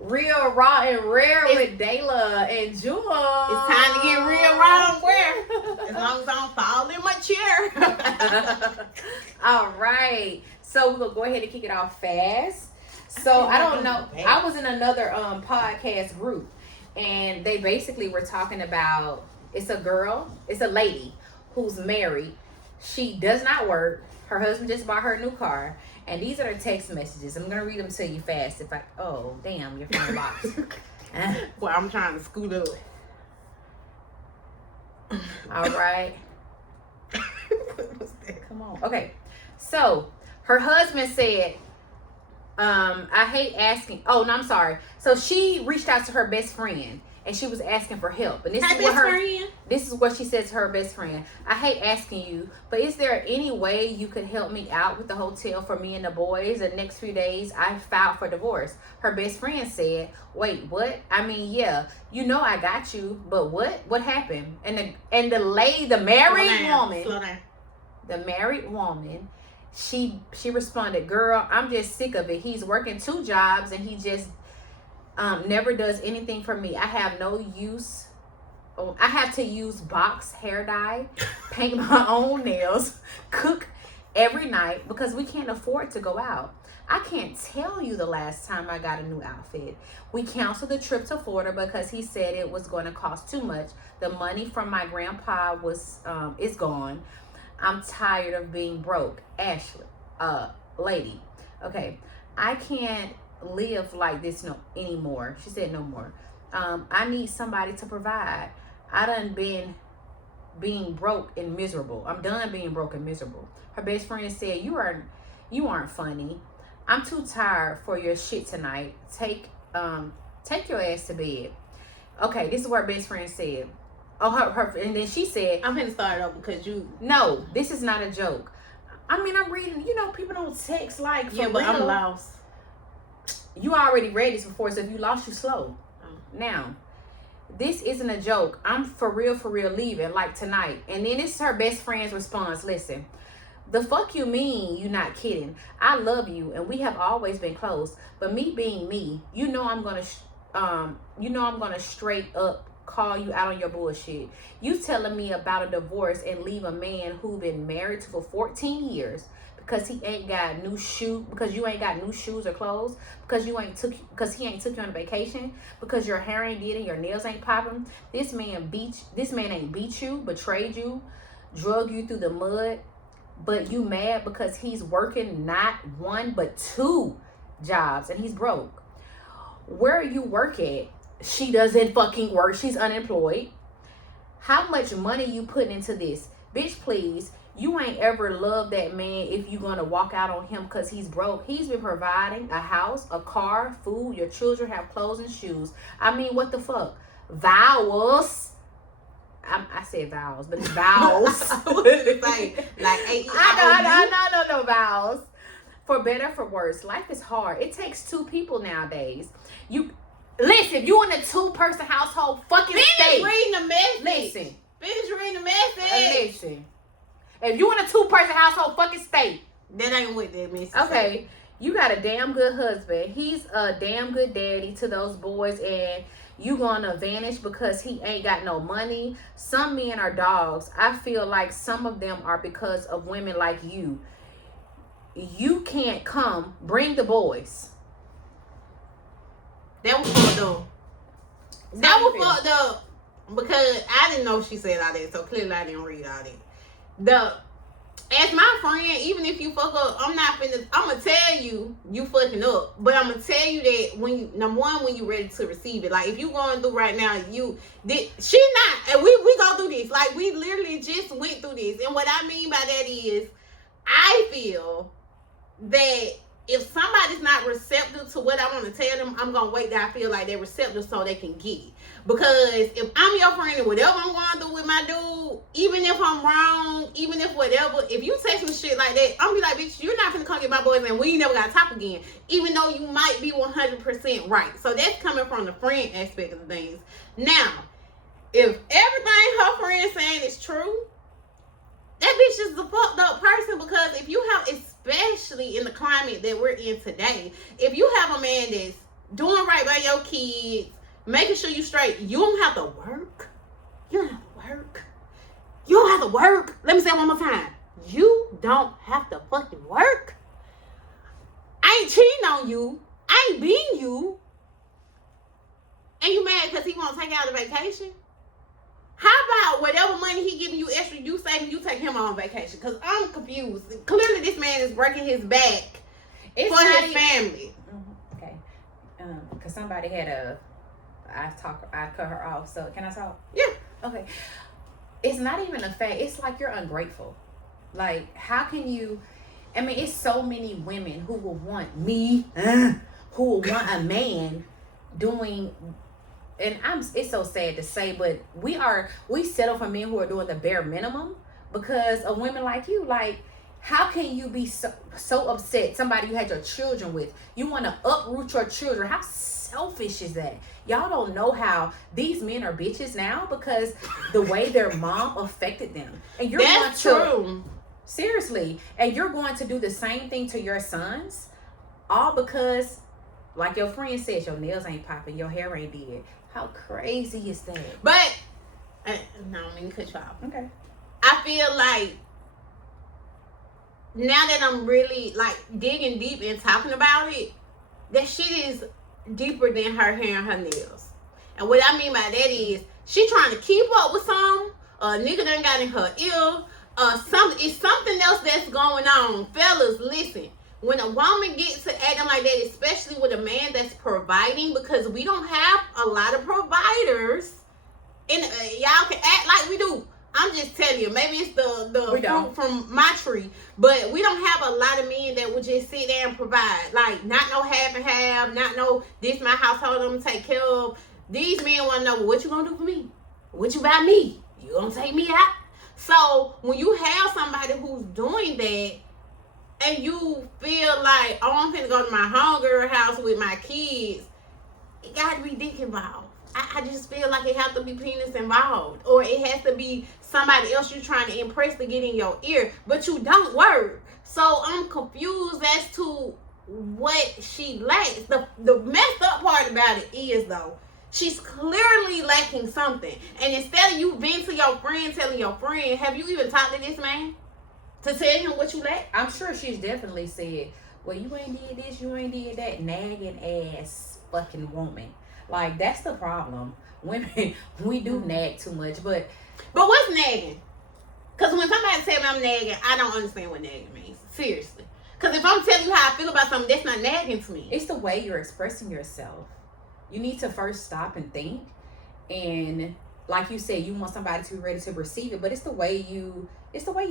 Real, raw, and rare with Dayla and Jew. It's time to get real, raw, and rare. As long as I don't fall in my chair. All right. So we're going to go ahead and kick it off fast. So I don't know. I was in another podcast group, and they basically were talking about, it's a lady who's married. She does not work. Her husband just bought her a new car. And these are the text messages. I'm going to read them to you fast. Oh, damn, your phone box. Well, I'm trying to scoot up. All right. Come on. Okay. So, her husband said, I hate asking. Oh, no, I'm sorry. So, she reached out to her best friend. And she was asking for help. And this is what she said to her best friend. I hate asking you, but is there any way you could help me out with the hotel for me and the boys? The next few days, I filed for divorce. Her best friend said, wait, what? I mean, yeah, you know I got you, but what? What happened? And the married woman, she responded, girl, I'm just sick of it. He's working 2 jobs and he just never does anything for me. I have to use box hair dye, paint my own nails, cook every night because we can't afford to go out. I can't tell you the last time I got a new outfit. We canceled the trip to Florida because he said it was going to cost too much. The money from my grandpa is gone. I'm tired of being broke. Ashley, lady. Okay, I can't live like this anymore. She said no more. I need somebody to provide. I done been being broke and miserable. I'm done being broke and miserable. Her best friend said, you aren't funny. I'm too tired for your shit tonight. Take your ass to bed. Okay, this is what her best friend said. Oh, her and then she said, I'm gonna start up because you. No, this is not a joke. I mean, I'm reading. People don't text like. Yeah, but I'm lost. You already read this before, so if you lost, you slow. Now, this isn't a joke. I'm for real leaving, like tonight. And then it's her best friend's response. Listen, the fuck you mean you not kidding? I love you, and we have always been close. But me being me, I'm gonna straight up call you out on your bullshit. You telling me about a divorce and leave a man who been married to for 14 years. Because he ain't got because you ain't got new shoes or clothes, because he ain't took you on a vacation, because your hair ain't did and your nails ain't popping. This man ain't beat you, betrayed you, drug you through the mud, but you mad because he's working not 1 but 2 jobs and he's broke. Where you work at? She doesn't fucking work. She's unemployed. How much money you putting into this? Bitch, please. You ain't ever loved that man if you gonna walk out on him because he's broke. He's been providing a house, a car, food. Your children have clothes and shoes. I mean, what the fuck? Vows. I said vows, but it's vows. What did it say? Like, I know vows. For better, for worse, life is hard. It takes 2 people nowadays. Listen, you in a 2-person household, fucking stay. Reading the message. Listen. Finish reading the message. Listen. If you in a 2-person household, fucking stay. That ain't what that means. Okay. You got a damn good husband. He's a damn good daddy to those boys, and you gonna vanish because he ain't got no money. Some men are dogs. I feel like some of them are because of women like you. You can't come. Bring the boys. That was fucked up. That was fucked up because I didn't know she said all that, so clearly I didn't read all that. As my friend, even if you fuck up, I'm gonna tell you fucking up, but I'm gonna tell you that when you ready to receive it. Like if you going through right now, she not, and we go through this. Like we literally just went through this, and what I mean by that is, I feel that if somebody's not receptive to what I want to tell them, I'm gonna wait till I feel like they're receptive so they can get it. Because if I'm your friend and whatever I'm going through with my dude, even if I'm wrong, even if whatever, if you say some shit like that, I'm gonna be like, bitch, you're not gonna come get my boys and we ain't never gotta talk again. Even though you might be 100% right. So that's coming from the friend aspect of things. Now, if everything her friend saying is true, that bitch is a fucked up person. Because if you have, especially in the climate that we're in today, if you have a man that's doing right by your kids, making sure you straight. You don't have to work. You don't have to work. You don't have to work. Let me say it one more time. You don't have to fucking work. I ain't cheating on you. I ain't beating you. And you mad because he won't take out a vacation? How about whatever money he giving you extra, you saving, you take him on vacation? Because I'm confused. Clearly this man is breaking his back for his family. Okay. Because somebody had I cut her off. So can I talk? Yeah. Okay. It's not even a fact. It's like you're ungrateful. Like, how can you... I mean, it's so many women who will want me, who will want a man doing... And it's so sad to say, but we settle for men who are doing the bare minimum because of women like you. Like, how can you be so upset? Somebody you had your children with, you want to uproot your children. How selfish is that? Y'all don't know how these men are bitches now because the way their mom affected them. And you're That's true. Seriously, and you're going to do the same thing to your sons, all because, like your friend said, your nails ain't popping, your hair ain't did. How crazy is that? But no, I mean cut you off. Okay. I feel like now that I'm really like digging deep and talking about it, that shit is deeper than her hair and her nails. And what I mean by that is she trying to keep up with some nigga done got in her ear. It's something else that's going on. Fellas, listen. When a woman gets to acting like that, especially with a man that's providing, because we don't have a lot of providers, and y'all can act like we do. I'm just telling you, maybe it's the fruit from my tree, but we don't have a lot of men that would just sit there and provide. Like, not no half and half, not no, this my household I'm gonna take care of. These men want to know, what you gonna do for me? What you buy me? You gonna take me out? So when you have somebody who's doing that, and you feel like, oh, I'm finna go to my homegirl house with my kids, it gotta be dick involved. I just feel like it has to be penis involved. Or it has to be somebody else you're trying to impress to get in your ear. But you don't work. So I'm confused as to what she lacks. The messed up part about it is, though, she's clearly lacking something. And instead of you being to your friend, telling your friend, have you even talked to this man? To tell him what you lack? I'm sure she's definitely said, well, you ain't did this, you ain't did that. Nagging ass fucking woman. Like, that's the problem. Women, we do nag too much, but what's nagging? Because when somebody tell me I'm nagging, I don't understand what nagging means. Seriously. Because if I'm telling you how I feel about something, that's not nagging to me. It's the way you're expressing yourself. You need to first stop and think. And like you said, you want somebody to be ready to receive it, but it's the way you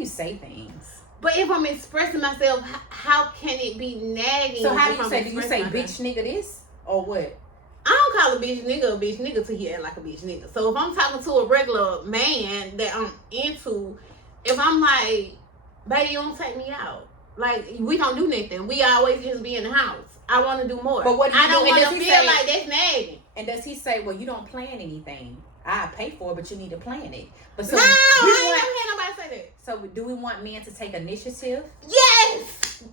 say things. But if I'm expressing myself, how can it be nagging? So how do you say? Do you say bitch nigga this or what? I don't call a bitch nigga till he act like a bitch nigga. So if I'm talking to a regular man that I'm into, if I'm like, baby, you don't take me out. Like, we don't do nothing. We always just be in the house. I want to do more. But what do you I don't want to feel like that's nagging. And does he say, well, you don't plan anything? I pay for it, but you need to plan it. But so no, I ain't never had nobody say that. So do we want men to take initiative? Yes!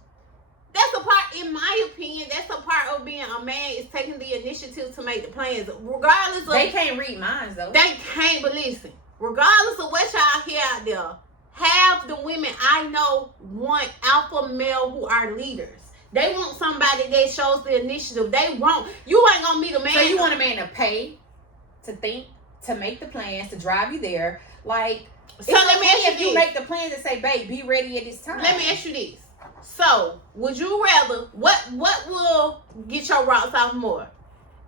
That's a part, in my opinion, that's a part of being a man, is taking the initiative to make the plans. Regardless of... They can't read minds, though. They can't, but listen. Regardless of what y'all hear out there, half the women I know want alpha male who are leaders. They want somebody that shows the initiative. They want... You ain't gonna meet a man... So you want a man to pay, to think, to make the plans, to drive you there. Like... So let me ask you if you make the plans and say, babe, be ready at this time. Let me ask you this. So, would you rather, what will get your rocks off more?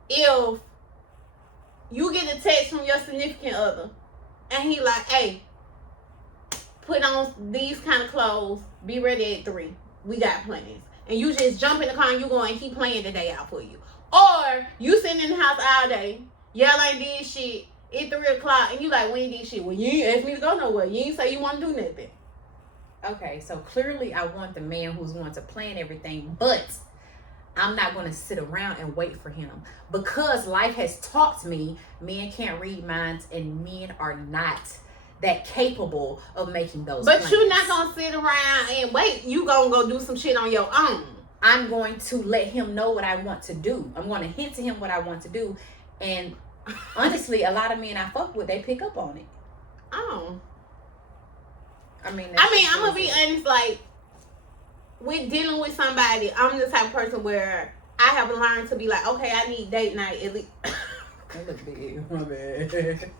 If you get a text from your significant other and he like, hey, put on these kind of clothes, be ready at 3. We got plans. And you just jump in the car and you go and he playing the day out for you. Or you sitting in the house all day, y'all ain't did shit. It's 3 o'clock and you like, we ain't did shit. Well, you ain't asked me to go nowhere. You ain't say you want to do nothing. Okay, so clearly I want the man who's going to plan everything, but I'm not going to sit around and wait for him. Because life has taught me men can't read minds and men are not that capable of making those plans. But you're not going to sit around and wait. You going to go do some shit on your own. I'm going to let him know what I want to do. I'm going to hint to him what I want to do. And honestly, a lot of men I fuck with, they pick up on it. Oh. I'm going to be honest, like, with dealing with somebody, I'm the type of person where I have learned to be like, okay, I need date night at least. That look big. My bad.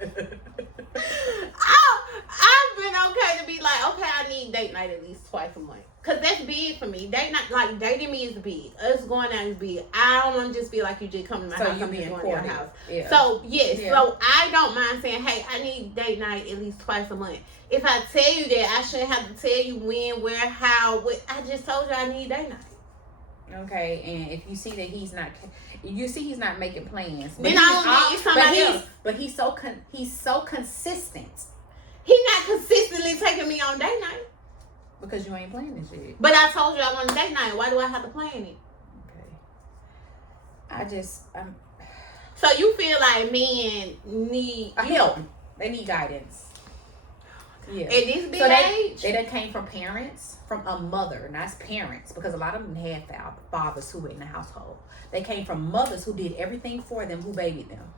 I've been okay to be like, okay, I need date night at least twice a month. Because that's big for me. Date night, like, dating me is big. Us going out is big. I don't want to just feel like you just come to my house. I'm just going to your house. Yeah. So, yes. Yeah. So, I don't mind saying, hey, I need date night at least twice a month. If I tell you that, I shouldn't have to tell you when, where, how, what. I just told you I need date night. Okay, and if you see that he's not making plans, but then I don't somebody else. But he's so consistent. He's not consistently taking me on date night because you ain't planning this shit. But I told you I want date night. Why do I have to plan it? Okay. So you feel like men need help? They need guidance. Yeah. At this big age? They done came from parents, from a mother, not parents, because a lot of them had fathers who were in the household. They came from mothers who did everything for them, who babied them.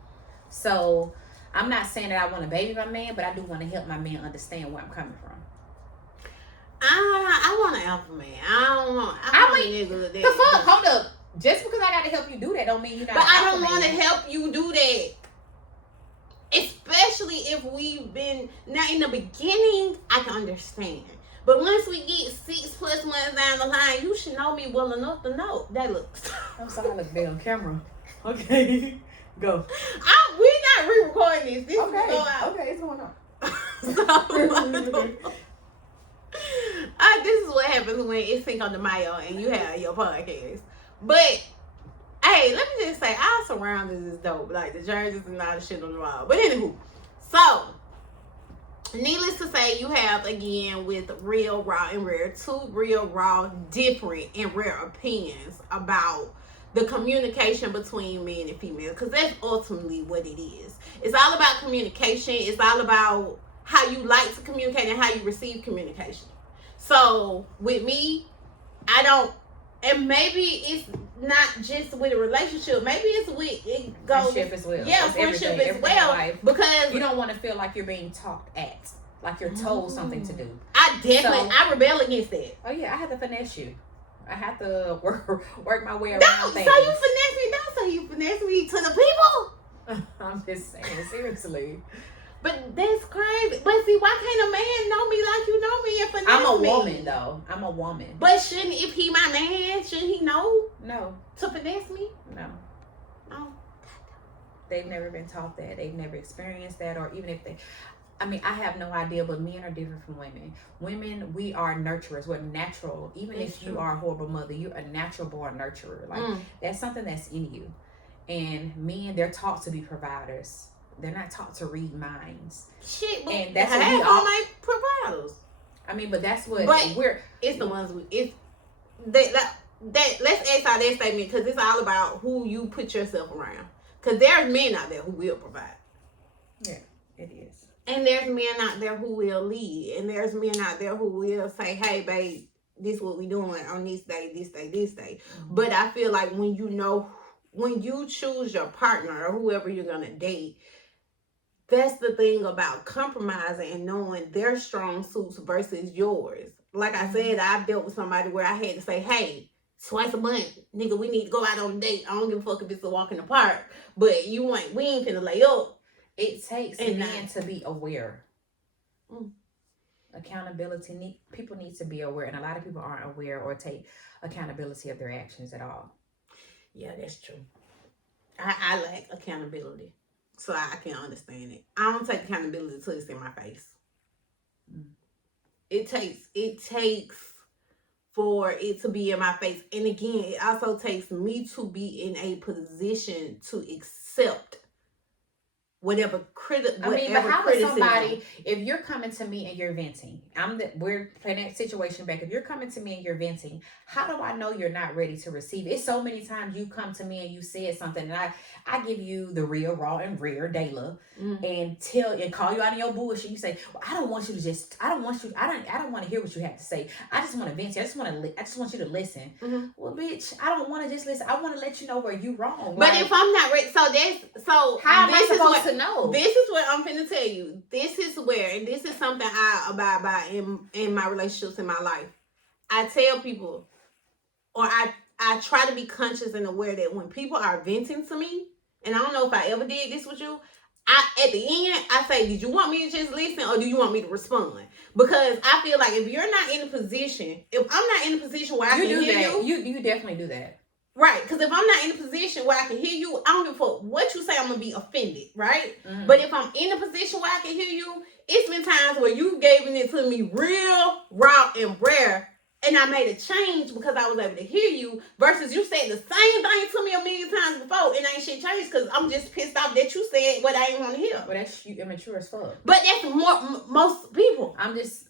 So I'm not saying that I want to baby my man, but I do want to help my man understand where I'm coming from. I want an alpha man. I want a nigga that. The fuck? Hold up. Just because I got to help you do that don't mean you're not. But I don't want to help you do that. Especially if we've been, now in the beginning, I can understand. But once we get 6+ months down the line, you should know me well enough to know that looks. I'm sorry, I look bad on camera. Okay, go. We're not re-recording this. This okay. is going out. Okay, it's going on. This is what happens when it's sync on the Mayo and you have your podcast. But hey, let me just say, our surroundings is dope. Like the jerseys and all the shit on the wall. But anywho, so needless to say, you have again with real, raw, and rare, two real, raw, different, and rare opinions about the communication between men and females, because that's ultimately what it is. It's all about communication. It's all about how you like to communicate and how you receive communication. So with me, I don't. And maybe it's not just with a relationship. Maybe it's with it goes friendship as well. Yeah, friendship as well. Because you don't want to feel like you're being talked at, like you're told something to do. I rebel against that. Oh yeah, I have to finesse you. I have to work my way around things. So you finesse me? Don't say you finesse me to the people. I'm just saying, seriously. But that's crazy. But see, why can't a man know me like you know me and finesse me? I'm a woman, though. I'm a woman. But if he my man, shouldn't he know? No. To finesse me? No. Oh. They've never been taught that. They've never experienced that. Or even if I have no idea, but men are different from women. Women, we are nurturers. We're natural. Even if you are a horrible mother, you're a natural born nurturer. Like, that's something that's in you. And men, they're taught to be providers. They're not taught to read minds. Shit, but and that's what we all my providers. But that's what it's the ones let's ask out that statement, because it's all about who you put yourself around. Because there's men out there who will provide. Yeah, it is. And there's men out there who will lead. And there's men out there who will say, hey, babe, this is what we doing on this day, this day, this day. Mm-hmm. But I feel like when you choose your partner or whoever you're going to date, that's the thing about compromising and knowing their strong suits versus yours. Like I said, I've dealt with somebody where I had to say, hey, twice a month, nigga, we need to go out on a date. I don't give a fuck if it's a walk in the park, but we ain't finna lay up. It takes men to be aware. Accountability, people need to be aware, and a lot of people aren't aware or take accountability of their actions at all. Yeah, that's true. I lack accountability. So I can't understand it. I don't take accountability until it's in my face. It takes for it to be in my face. And again, it also takes me to be in a position to accept whatever but how would somebody, if you're coming to me and you're venting, we're playing that situation back. If you're coming to me and you're venting, how do I know you're not ready to receive it? It's so many times you come to me and you said something, and I give you the real, raw, and rare Dayla, and call you out of your bullshit. You say, well, I don't want to hear what you have to say. I just want to vent. I just want you to listen. Well, bitch, I don't want to just listen. I want to let you know where you wrong. But if I'm not ready, how am I supposed to know? This is what I'm finna tell you. This is where, and this is something I abide by in my relationships in my life. I tell people, or I try to be conscious and aware that when people are venting to me, and I don't know if I ever did this with you, at the end, I say, did you want me to just listen or do you want me to respond? Because I feel like if you're not in a position, if I'm not in a position where I can hear you definitely do that. Right, because if I'm not in a position where I can hear you, I don't give a fuck what you say, I'm going to be offended, right? But if I'm in a position where I can hear you, it's been times where you gave it to me real, raw, and rare, and I made a change because I was able to hear you, versus you said the same thing to me a million times before, and ain't shit changed because I'm just pissed off that you said what I didn't want to hear. Well, that's you immature as fuck. But that's most people. I'm just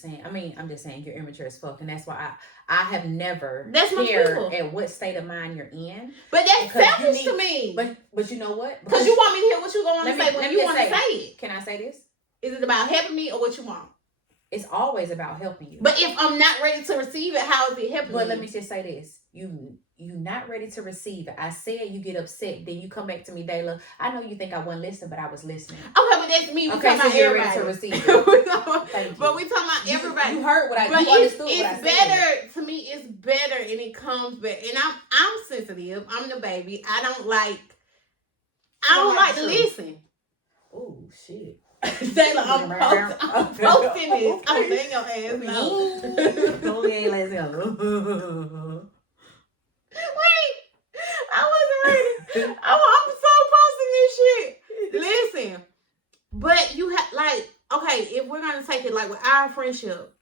saying you're immature as fuck, and that's why I have never cared at what state of mind you're in. But that's selfish to me. But you know what? Because you want me to hear what you going to say when you want to say it. Can I say this? Is it about helping me or what you want? It's always about helping you. But if I'm not ready to receive it, how is it helping But me? let me just say this. You not ready to receive it. I said you get upset, then you come back to me, Dayla. I know you think I wasn't listening, but I was listening. Okay, but that's me. We talking about you're everybody. ready to receive it. But we talking about everybody. You heard what I but you understood it's what I said. Better to me. It's better, and it comes back. And I'm sensitive. I'm the baby. I don't like to listen. Oh shit. Dayla, I'm posting this. I'm letting your ass know. Don't ain't let's go. Wait, I wasn't ready. I'm so posting this shit. Listen, but you have okay, if we're gonna take it like with our friendship,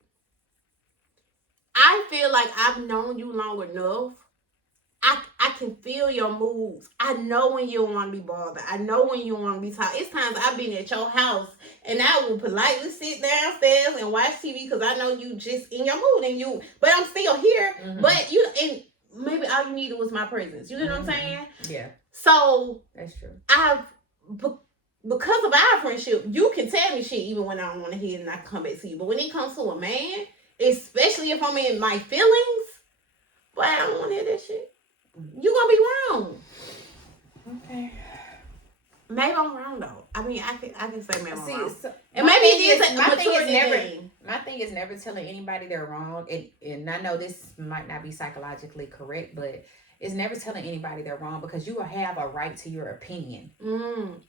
I feel like I've known you long enough. I can feel your moods. I know when you don't want to be bothered. I know when you want to be tired. It's times I've been at your house and I will politely sit downstairs and watch TV because I know you just in your mood but I'm still here. But and maybe all you needed was my presence. You know what I'm saying? Yeah. So that's true. Because of our friendship, you can tell me shit even when I don't want to hear it and I can come back to you. But when it comes to a man, especially if I'm in my feelings, boy, I don't want to hear that shit. You gonna be wrong. Okay. Maybe I'm wrong though. I mean, I can say maybe I'm wrong. And maybe it is a maturity thing. My thing is never telling anybody they're wrong. And I know this might not be psychologically correct, but it's never telling anybody they're wrong because you have a right to your opinion. No,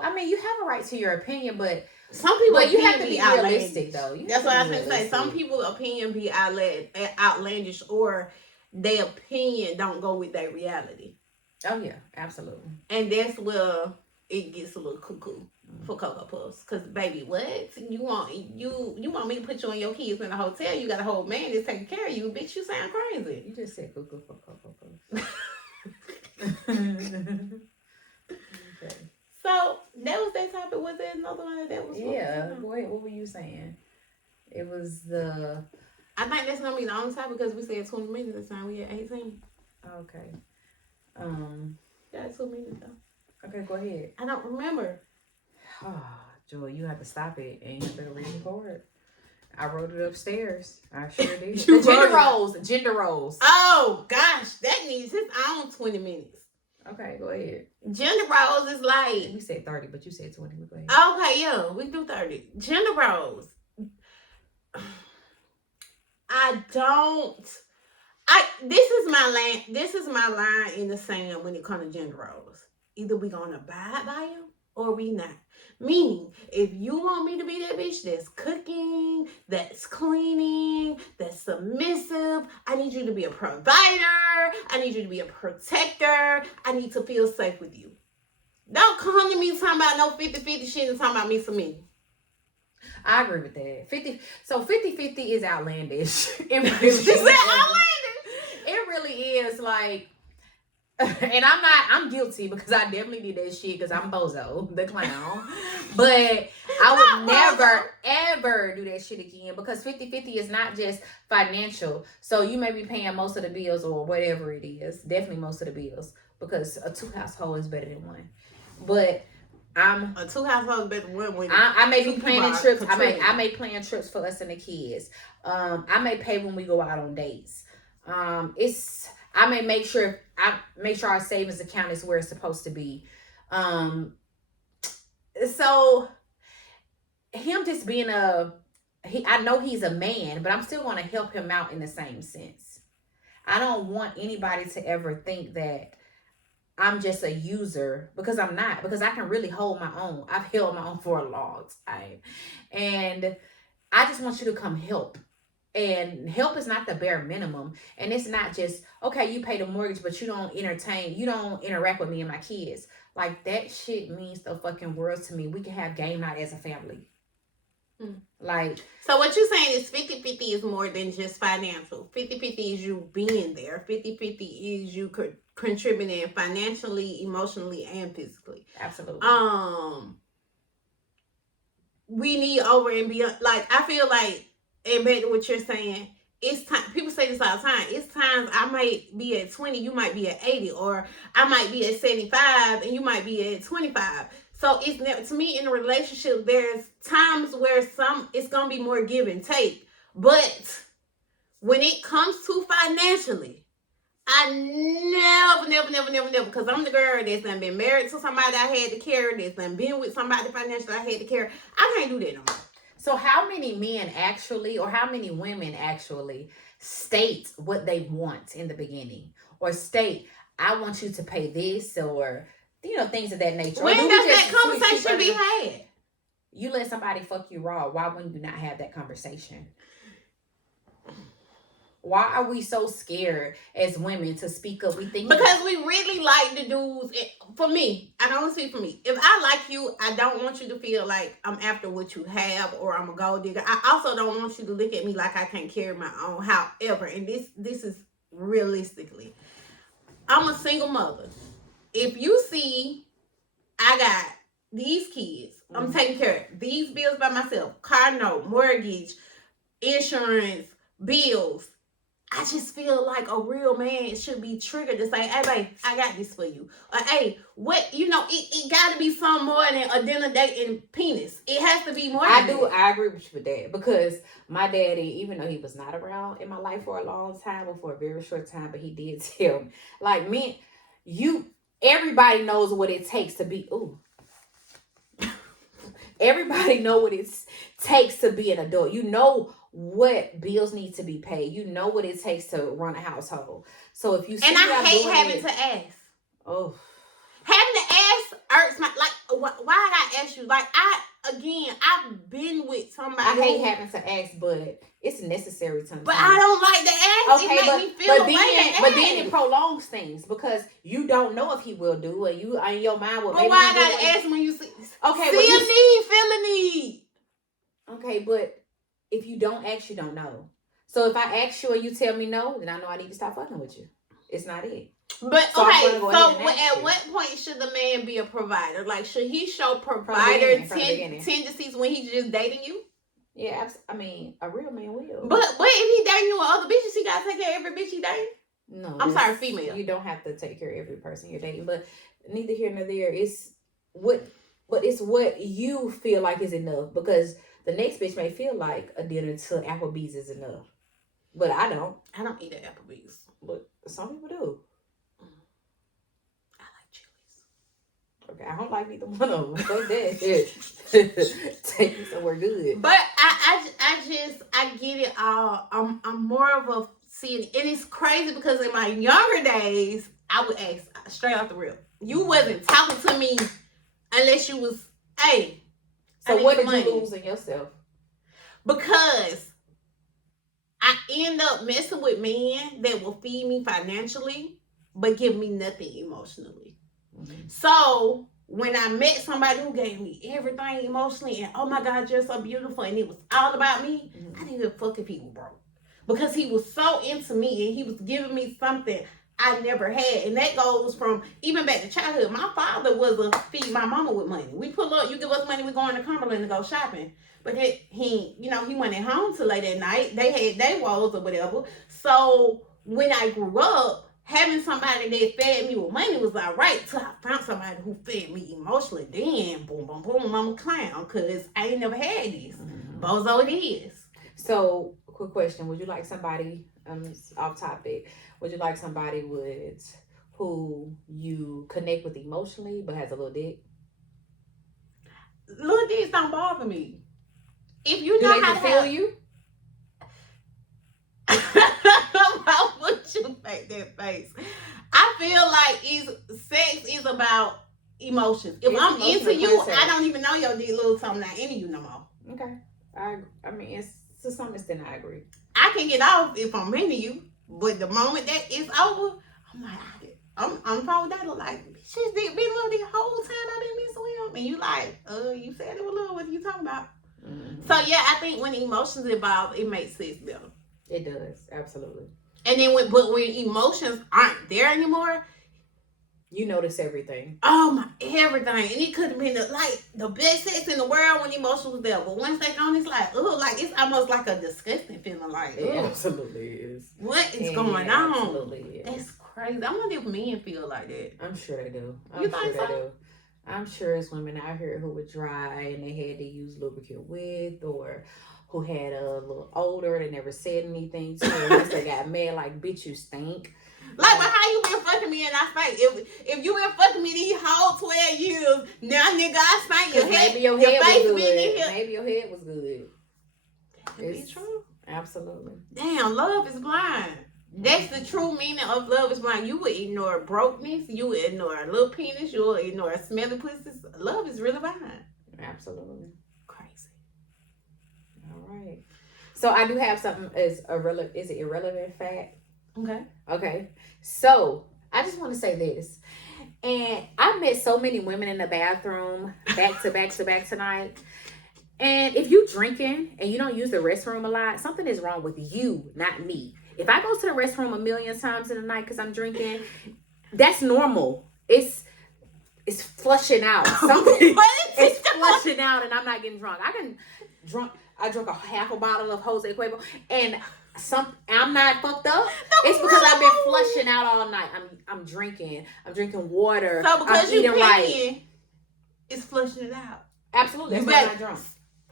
I mean you have a right to your opinion, but some people you have to be realistic though. That's what I was gonna say. Some people's opinion be outlandish or their opinion don't go with their reality. Oh yeah, absolutely. And that's where it gets a little cuckoo for Cocoa Puffs. Cause baby, what you want me to put you and your kids in a hotel? You got a whole man that's taking care of you, bitch. You sound crazy. You just said cuckoo for Cocoa Puffs. Okay. So that was that topic. Was there another one that was? Yeah. What were you saying? It was the. I think that's gonna be the only time because we said 20 minutes this time. We had 18. Okay. Yeah, 2 minutes though. Okay, go ahead. I don't remember. Oh, Joy, you have to stop it and you better re-record. I wrote it upstairs. I sure did. Gender roles. Oh gosh, that needs its own 20 minutes. Okay, go ahead. Gender roles is like we said 30, but you said 20. Go ahead. Okay, yeah, we do 30. Gender roles. This is my line in the sand when it comes to gender roles. Either we gonna abide by them or we not. Meaning, if you want me to be that bitch that's cooking, that's cleaning, that's submissive, I need you to be a provider. I need you to be a protector. I need to feel safe with you. Don't come to me talking about no 50-50 shit and talking about me for me. I agree with that. 50-50 is outlandish. She said outlandish. It really is like And I'm guilty because I definitely did that shit because I'm Bozo, the clown. But I would never, ever do that shit again because 50-50 is not just financial. So you may be paying most of the bills or whatever it is. Definitely most of the bills because a 2 household is better than one. But a 2 household better than one. I may be planning trips. I may plan trips for us and the kids. I may pay when we go out on dates. I may make sure our savings account is where it's supposed to be. So him just being I know he's a man, but I'm still going to help him out in the same sense. I don't want anybody to ever think that I'm just a user because I'm not, because I can really hold my own. I've held my own for a long time. And I just want you to come help. And help is not the bare minimum. And it's not just, okay, you pay the mortgage, but you don't interact with me and my kids. Like, that shit means the fucking world to me. We can have game night as a family. Like, so what you're saying is 50-50 is more than just financial. 50-50 is you being there. 50-50 is you contributing financially, emotionally, and physically. Absolutely. We need over and beyond. Like, I feel like, and back to what you're saying, it's time. People say this all the time. It's times I might be at 20, you might be at 80, or I might be at 75 and you might be at 25. So it's never, to me, in a relationship, there's times where it's gonna be more give and take. But when it comes to financially, I never, because I'm the girl that's done been married to somebody I had to carry, that's done been with somebody financially I had to carry. I can't do that no more. So how many men actually, or how many women actually state what they want in the beginning? Or state, I want you to pay this, or, things of that nature. When does that conversation be had? You let somebody fuck you raw. Why wouldn't you not have that conversation? Why are we so scared as women to speak up? Because we really like the dudes. For me, I don't see for me. If I like you, I don't want you to feel like I'm after what you have or I'm a gold digger. I also don't want you to look at me like I can't carry my own. However, and this is realistically, I'm a single mother. If you see I got these kids, I'm taking care of these bills by myself, car note, mortgage, insurance, bills. I just feel like a real man should be triggered to say, hey, babe, I got this for you. Or, hey, what, it got to be something more than a dinner date and penis. It has to be more than that. I agree with you with that. Because my daddy, even though he was not around in my life for a long time, or for a very short time, but he did tell me, like, me, everybody knows what it takes to be, everybody know what it takes to be an adult. You know what bills need to be paid. You know what it takes to run a household. So if you and I hate having to ask. Oh, having to ask hurts my, like, why I gotta ask you? Like, I've been with somebody. I hate having to ask, but it's necessary sometimes. But I don't like to ask. Okay, it makes me feel but then it prolongs things because you don't know if he will do, and you in your mind will. But why I gotta ask when you see? Okay, feel a need. Okay, but if you don't ask, you don't know. So if I ask you and you tell me no, then I know I need to stop fucking with you. It's not it. But so okay, so at what point should the man be a provider? Like, should he show provider tendencies when he's just dating you? Yeah, I mean, a real man will. But if he dating you with other bitches, he gotta take care of every bitch he dating? No, I'm sorry, female. You don't have to take care of every person you're dating, but neither here nor there. It's what you feel like is enough, because the next bitch may feel like a dinner to Applebee's is enough. But I don't. I don't eat at Applebee's. But some people do. I like Chili's. Okay, I don't like neither one of them. Fuck that. Take me somewhere good. But I get it all. I'm more of a seeing, and it's crazy because in my younger days, I would ask straight off the rip. You wasn't talking to me unless you was, hey. So what did you lose in yourself? Because I end up messing with men that will feed me financially, but give me nothing emotionally. Mm-hmm. So when I met somebody who gave me everything emotionally, and oh my God, you're so beautiful, and it was all about me, I didn't give a fuck if he was broke. Because he was so into me and he was giving me something I never had. And that goes from even back to childhood. My father was a feed my mama with money. We pull up, you give us money, we going to Cumberland to go shopping. But he went at home till late at night. They had their woes or whatever. So when I grew up, having somebody that fed me with money was all right till I found somebody who fed me emotionally. Then, boom, boom, boom, I'm a clown because I ain't never had this. Bozo it is. So, quick question. Would you like somebody, off topic, would you like somebody who you connect with emotionally but has a little dick? Little dicks don't bother me. If you Do know they how to feel you? Why would you make that face? I feel like sex is about emotions. If I'm into you, I don't even know your dick little something not into you no more. Okay. I mean, it's to some extent I agree. I can get off if I'm into you, but the moment that it's over, I'm like, I'm probably that like, she's been little the whole time I've been messing with him. And you like, you said it was little, what are you talking about? Mm-hmm. So yeah, I think when emotions involved, it makes sense better. It does, absolutely. And then when emotions aren't there anymore, you notice everything. Oh my, everything. And it could have been the best sex in the world when emotions was there. But once they gone, it's like, it's almost like a disgusting feeling. Like, it absolutely is. What is going on? Absolutely is. That's crazy. I wonder if men feel like that. I'm sure they do. You think so? I'm sure it's women out here who were dry and they had to use lubricant with, or who had a little older, they never said anything to her. Once they got mad, like, bitch, you stink. Like, but how you been fucking me and I stink? If you been fucking me these whole 12 years, now nigga I stink. Maybe your head was good. Maybe your head was good. It's true. Absolutely. Damn, love is blind. That's the true meaning of love is blind. You would ignore brokenness. You would ignore a little penis. You would ignore smelly pussies. Love is really blind. Absolutely. Crazy. All right. So I do have something is it irrelevant fact? Okay. So I just want to say this. And I met so many women in the bathroom back to back to back tonight. And if you drinking and you don't use the restroom a lot, something is wrong with you, not me. If I go to the restroom a million times in the night because I'm drinking, that's normal. It's flushing out. It's flushing out and I'm not getting drunk. I drunk a half a bottle of Jose Cuervo and I'm not fucked up. It's because I've been flushing out all night. I'm drinking water. So because you peeing, it's flushing it out. Absolutely. That's why I'm not drunk.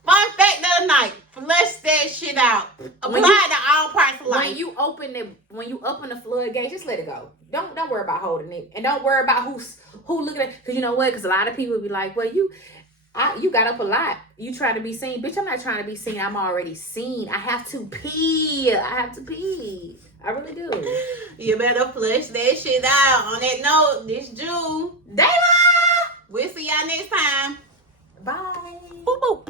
Fun fact of the night: flush that shit out. Apply to all parts of life. When you open the floodgate, just let it go. Don't worry about holding it, and don't worry about who looking at it. Because you know what? Because a lot of people be like, well, you got up a lot. You try to be seen. Bitch, I'm not trying to be seen. I'm already seen. I have to pee. I really do. You better flush that shit out. On that note, this Jew, Dayla. We'll see y'all next time. Bye. Boop, boop.